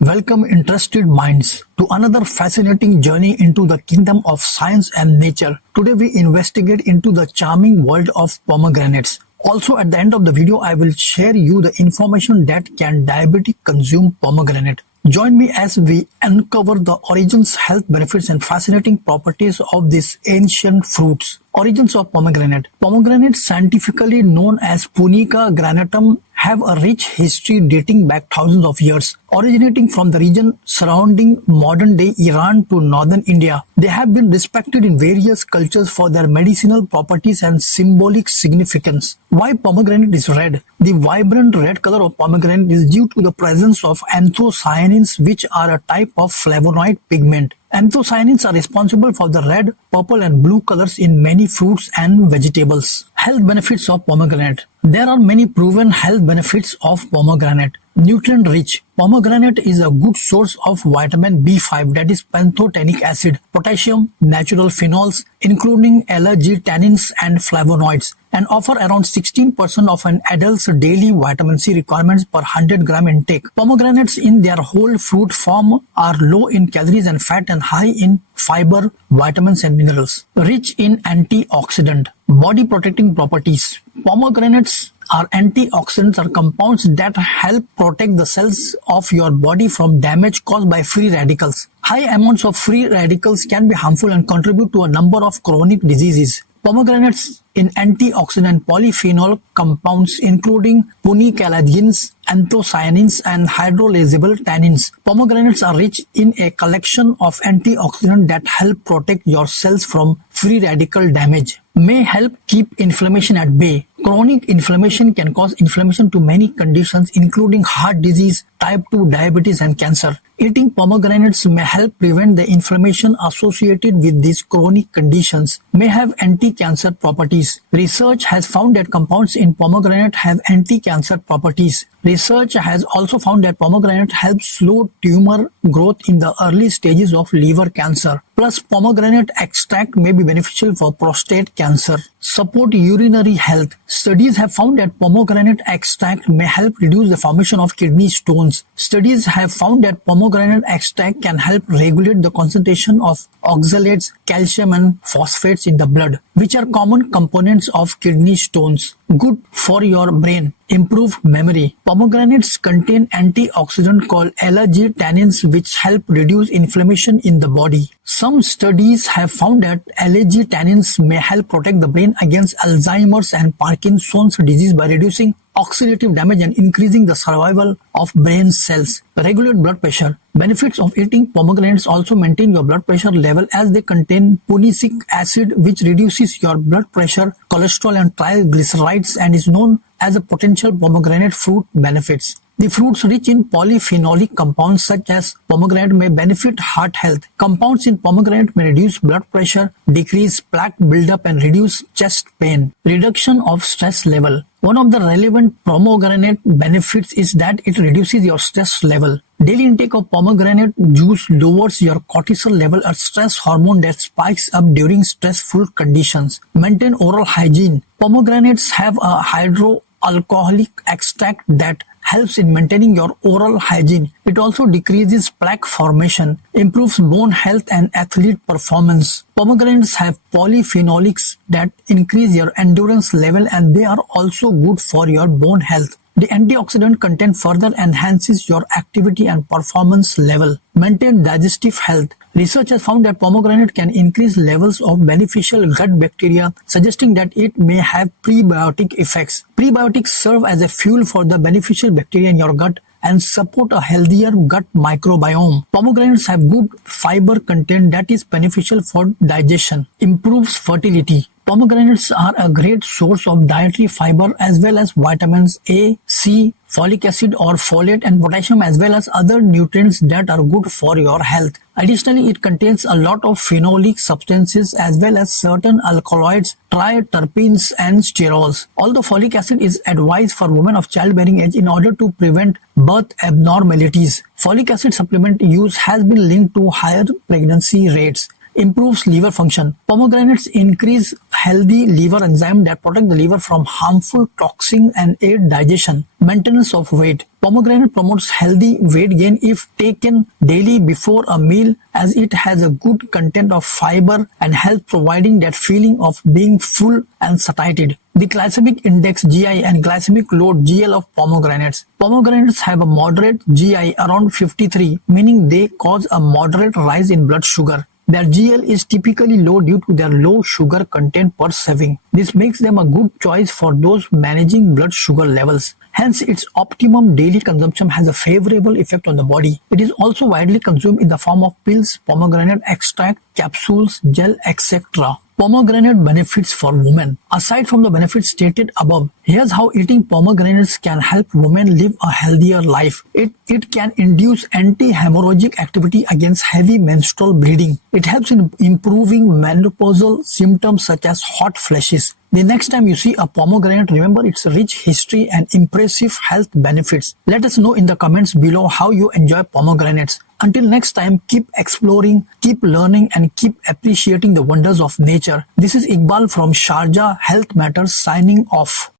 Welcome, interested minds, to another fascinating journey into the kingdom of science and nature. Today we investigate into the charming world of pomegranates. Also, at the end of the video, I will share you the information that can diabetic consume pomegranate. Join me as we uncover the origins, health benefits, and fascinating properties of these ancient fruits. Origins of pomegranate. Pomegranates, scientifically known as Punica granatum, have a rich history dating back thousands of years. Originating from the region surrounding modern-day Iran to northern India, they have been respected in various cultures for their medicinal properties and symbolic significance. Why pomegranate is red? The vibrant red color of pomegranate is due to the presence of anthocyanins, which are a type of flavonoid pigment. Anthocyanins are responsible for the red, purple and blue colors in many fruits and vegetables. Health benefits of pomegranate. There are many proven health benefits of pomegranate. Nutrient rich. Pomegranate is a good source of vitamin B5, that is pantothenic acid, potassium, natural phenols, including L-G-tannins and flavonoids, and offer around 16% of an adult's daily vitamin C requirements per 100 gram intake. Pomegranates in their whole fruit form are low in calories and fat and high in fiber, vitamins and minerals. Rich in antioxidant. Body protecting properties. Pomegranates are antioxidants or compounds that help protect the cells of your body from damage caused by free radicals. High amounts of free radicals can be harmful and contribute to a number of chronic diseases. Pomegranates in antioxidant polyphenol compounds including punicalagins, anthocyanins and hydrolyzable tannins. Pomegranates are rich in a collection of antioxidants that help protect your cells from free radical damage. May help keep inflammation at bay. Chronic inflammation can cause inflammation to many conditions including heart disease, type 2 diabetes and cancer. Eating pomegranates may help prevent the inflammation associated with these chronic conditions. May have anti-cancer properties. Research has found that compounds in pomegranate have anti-cancer properties. Research has also found that pomegranate helps slow tumor growth in the early stages of liver cancer. Plus, pomegranate extract may be beneficial for prostate cancer. Support urinary health. Studies have found that pomegranate extract may help reduce the formation of kidney stones. Studies have found that pomegranate extract can help regulate the concentration of oxalates, calcium and phosphates in the blood, which are common components of kidney stones. Good for your brain. Improve memory. Pomegranates contain antioxidant called L-G-tannins which help reduce inflammation in the body. Some studies have found that L-G-tannins may help protect the brain against Alzheimer's and Parkinson's disease by reducing oxidative damage and increasing the survival of brain cells. Regulate blood pressure. Benefits of eating pomegranates also maintain your blood pressure level as they contain punicic acid which reduces your blood pressure, cholesterol and triglycerides and is known as a potential pomegranate fruit benefits. The fruits rich in polyphenolic compounds such as pomegranate may benefit heart health. Compounds in pomegranate may reduce blood pressure, decrease plaque buildup and reduce chest pain. Reduction of stress level. One of the relevant pomegranate benefits is that it reduces your stress level. Daily intake of pomegranate juice lowers your cortisol level, a stress hormone that spikes up during stressful conditions. Maintain oral hygiene. Pomegranates have a hydroalcoholic extract that helps in maintaining your oral hygiene. It also decreases plaque formation, improves bone health and athlete performance. Pomegranates have polyphenolics that increase your endurance level and they are also good for your bone health. The antioxidant content further enhances your activity and performance level. Maintain digestive health. Research has found that pomegranate can increase levels of beneficial gut bacteria, suggesting that it may have prebiotic effects. Prebiotics serve as a fuel for the beneficial bacteria in your gut and support a healthier gut microbiome. Pomegranates have good fiber content that is beneficial for digestion. Improves fertility. Pomegranates are a great source of dietary fiber as well as vitamins A, C, folic acid or folate and potassium as well as other nutrients that are good for your health. Additionally, it contains a lot of phenolic substances as well as certain alkaloids, triterpenes and sterols. Although folic acid is advised for women of childbearing age in order to prevent birth abnormalities, folic acid supplement use has been linked to higher pregnancy rates. improves liver function. Pomegranates increase healthy liver enzyme that protect the liver from harmful toxins and aid digestion. Maintenance of weight. Pomegranate promotes healthy weight gain if taken daily before a meal, as it has a good content of fiber and help providing that feeling of being full and satiated. The glycemic index GI and glycemic load GL of pomegranates. Pomegranates have a moderate GI around 53, meaning they cause a moderate rise in blood sugar. Their GL is typically low due to their low sugar content per serving. This makes them a good choice for those managing blood sugar levels. Hence, its optimum daily consumption has a favorable effect on the body. It is also widely consumed in the form of pills, pomegranate extract, capsules, gel, etc. Pomegranate benefits for women. Aside from the benefits stated above, here's how eating pomegranates can help women live a healthier life. It can induce anti-hemorrhagic activity against heavy menstrual bleeding. It helps in improving menopausal symptoms such as hot flashes. The next time you see a pomegranate, remember its rich history and impressive health benefits. Let us know in the comments below how you enjoy pomegranates. Until next time, keep exploring, keep learning, and keep appreciating the wonders of nature. This is Iqbal from Sharjah Health Matters signing off.